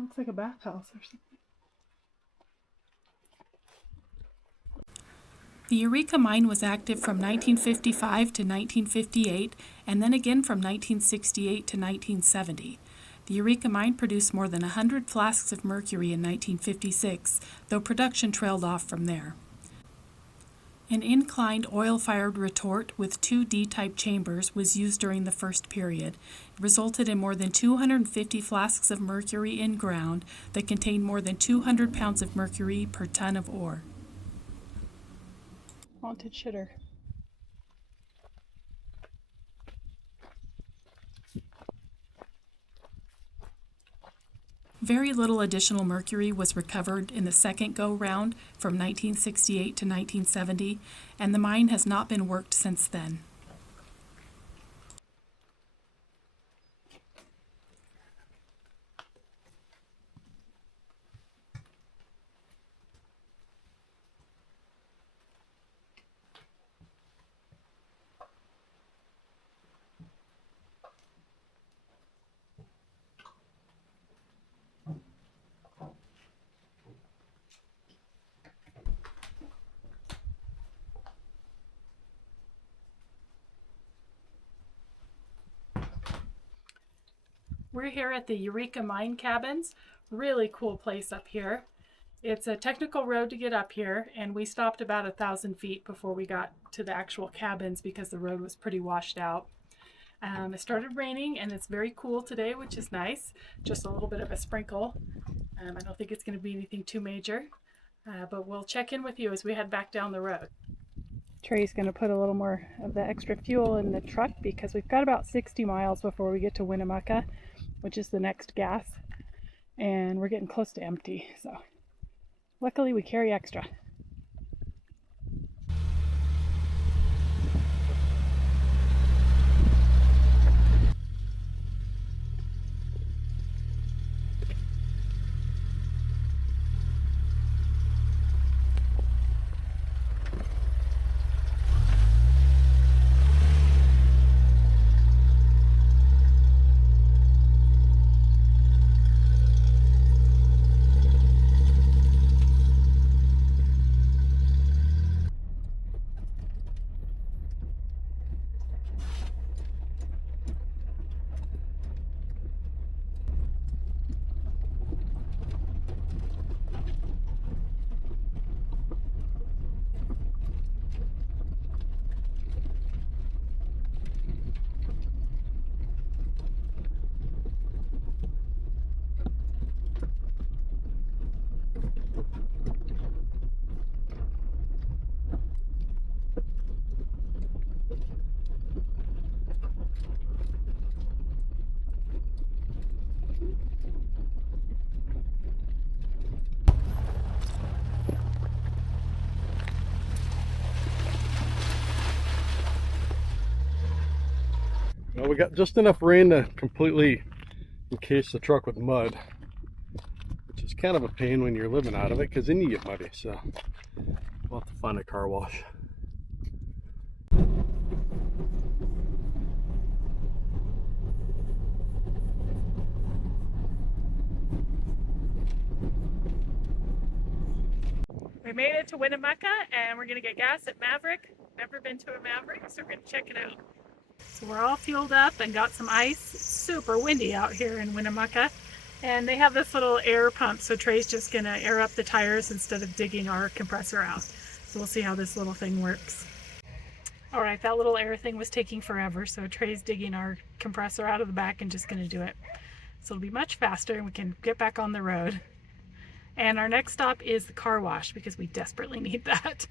looks like a bathhouse or something. The Eureka mine was active from 1955 to 1958 and then again from 1968 to 1970. The Eureka mine produced more than 100 flasks of mercury in 1956, though production trailed off from there. An inclined oil-fired retort with two D-type chambers was used during the first period. It resulted in more than 250 flasks of mercury in ground that contained more than 200 pounds of mercury per ton of ore. Haunted shitter. Very little additional mercury was recovered in the second go-round from 1968 to 1970, and the mine has not been worked since then. We're here at the Eureka Mine Cabins. Really cool place up here. It's a technical road to get up here, and we stopped about 1,000 feet before we got to the actual cabins because the road was pretty washed out. It started raining, and it's very cool today, which is nice. Just a little bit of a sprinkle. I don't think it's going to be anything too major, but we'll check in with you as we head back down the road. Trey's going to put a little more of the extra fuel in the truck because we've got about 60 miles before we get to Winnemucca, which is the next gas, and we're getting close to empty, so luckily we carry extra. Well, we got just enough rain to completely encase the truck with mud, which is kind of a pain when you're living out of it because then you get muddy, so we'll have to find a car wash. We made it to Winnemucca and we're gonna get gas at Maverick. Never been to a Maverick, so we're gonna check it out. So we're all fueled up and got some ice. It's super windy out here in Winnemucca. And they have this little air pump, so Trey's just gonna air up the tires instead of digging our compressor out. So we'll see how this little thing works. All right, that little air thing was taking forever, so Trey's digging our compressor out of the back and just gonna do it. So it'll be much faster and we can get back on the road. And our next stop is the car wash because we desperately need that.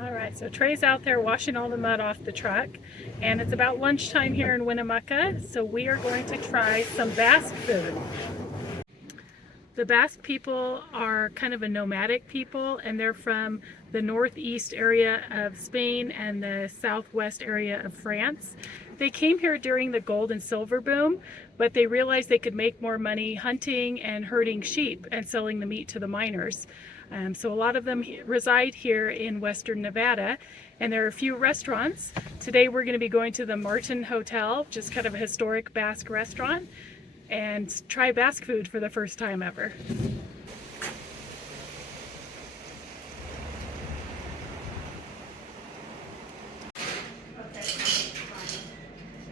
All right, so Trey's out there washing all the mud off the truck, and it's about lunchtime here in Winnemucca, so we are going to try some Basque food. The Basque people are kind of a nomadic people, and they're from the northeast area of Spain and the southwest area of France. They came here during the gold and silver boom, but they realized they could make more money hunting and herding sheep and selling the meat to the miners. So a lot of them reside here in Western Nevada, and there are a few restaurants. Today we're going to be going to the Martin Hotel, just kind of a historic Basque restaurant. and try Basque food for the first time ever.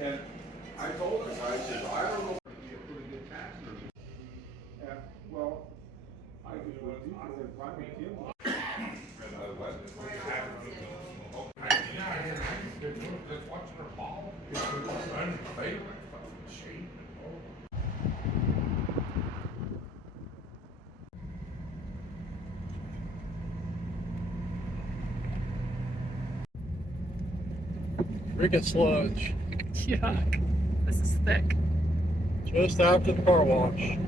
And I told the guy, I said, I don't know if it'd be a pretty good tax or. And, well, I just went deeper and finally came up. Just watching her ball. It's unfavorite shape. Eureka sludge. Yuck. This is thick. Just after the car wash.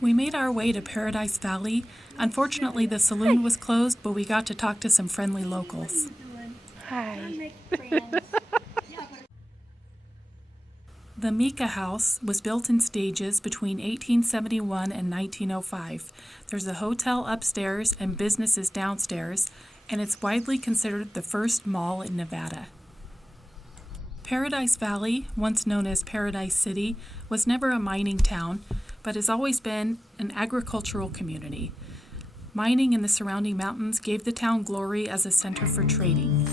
We made our way to Paradise Valley. Unfortunately, the saloon was closed, but we got to talk to some friendly locals. Hi. The Mika House was built in stages between 1871 and 1905. There's a hotel upstairs and businesses downstairs, and it's widely considered the first mall in Nevada. Paradise Valley, once known as Paradise City, was never a mining town, but has always been an agricultural community. Mining in the surrounding mountains gave the town glory as a center for trading.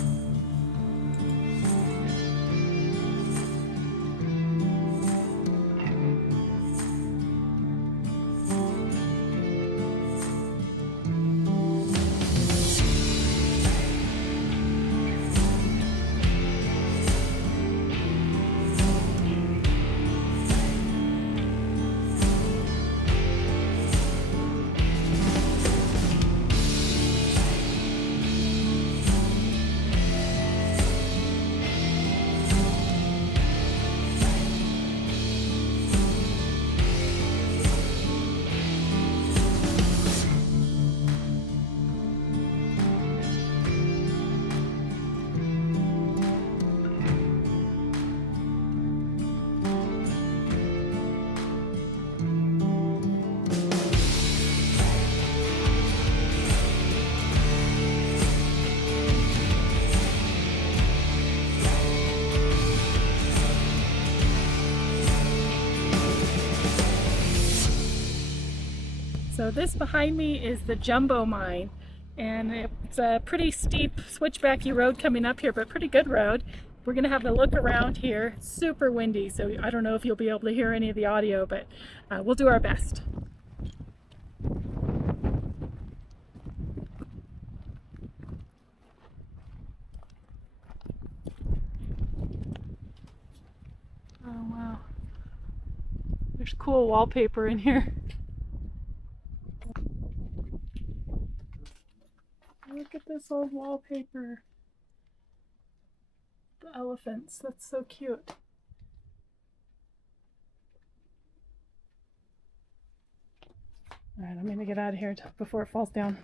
So this behind me is the Jumbo Mine, and it's a pretty steep switchbacky road coming up here, but pretty good road. We're gonna have a look around here. It's super windy, so I don't know if you'll be able to hear any of the audio, but we'll do our best. Oh wow, there's cool wallpaper in here. Look at this old wallpaper. The elephants, that's so cute. Alright, I'm gonna get out of here before it falls down.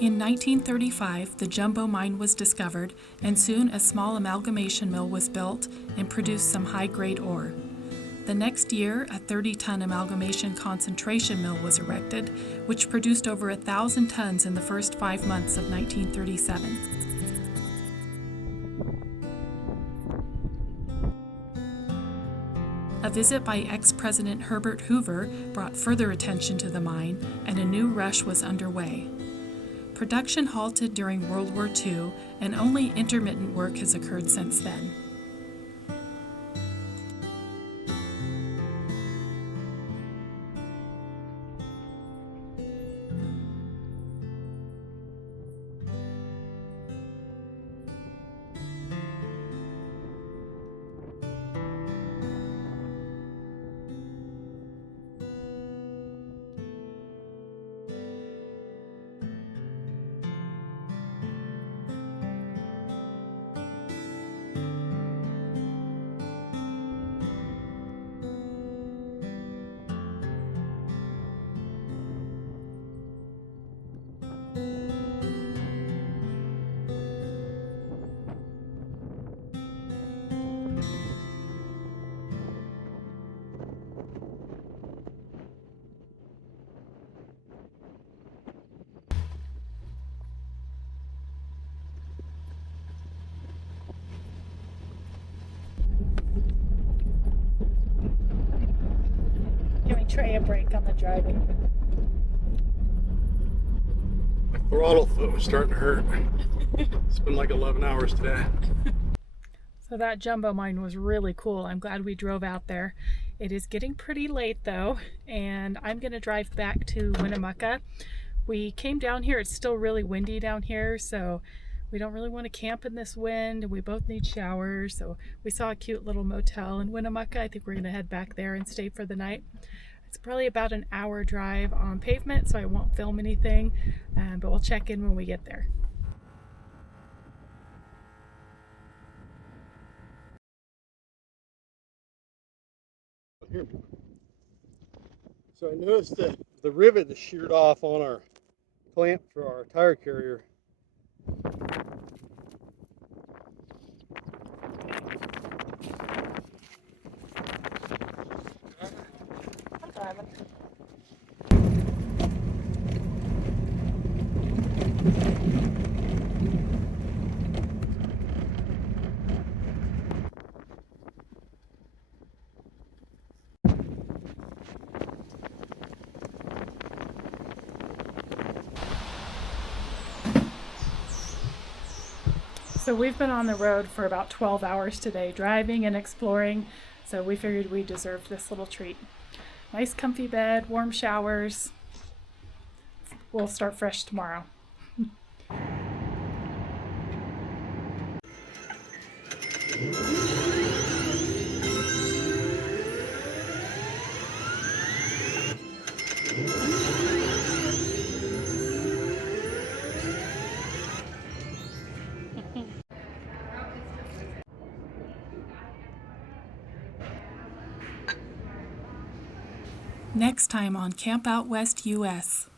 In 1935, the Jumbo Mine was discovered, and soon a small amalgamation mill was built and produced some high-grade ore. The next year, a 30-ton amalgamation concentration mill was erected, which produced over 1,000 tons in the first 5 months of 1937. A visit by ex-President Herbert Hoover brought further attention to the mine, and a new rush was underway. Production halted during World War II, and only intermittent work has occurred since then. Giving Trey a break on the driving. My throttle foot was starting to hurt. It's been like 11 hours today. So that jumbo mine was really cool. I'm glad we drove out there. It is getting pretty late though, and I'm gonna drive back to Winnemucca. We came down here, it's still really windy down here, so we don't really want to camp in this wind, and we both need showers. So we saw a cute little motel in Winnemucca. I think we're gonna head back there and stay for the night. It's probably about an hour drive on pavement, so I won't film anything, but we'll check in when we get there. Here. So I noticed that the rivet is sheared off on our clamp for our tire carrier. So we've been on the road for about 12 hours today, driving and exploring, so we figured we deserved this little treat. Nice comfy bed, warm showers. We'll start fresh tomorrow. Next time on Camp Out West US.